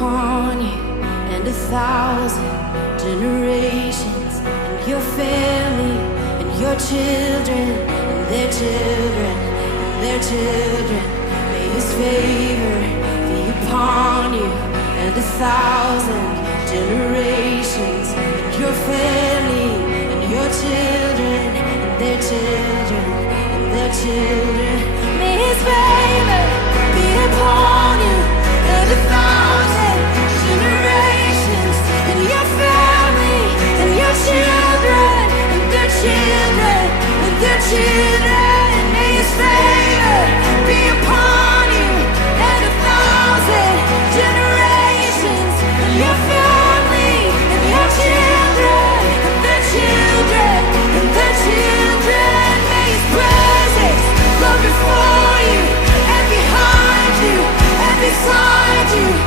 upon you and 1,000 generations, and your family, and your children, and their children, and their children. May His favor be upon you and 1,000 generations, and your family, and your children, and their children, and their children. May His favor be upon you and 1,000 generations, and your family, and your children, and their children, and their children. May His favor be upon you and 1,000 generations, and your family, and your children, and their children, and their children. May His presence go before you and behind you and beside you.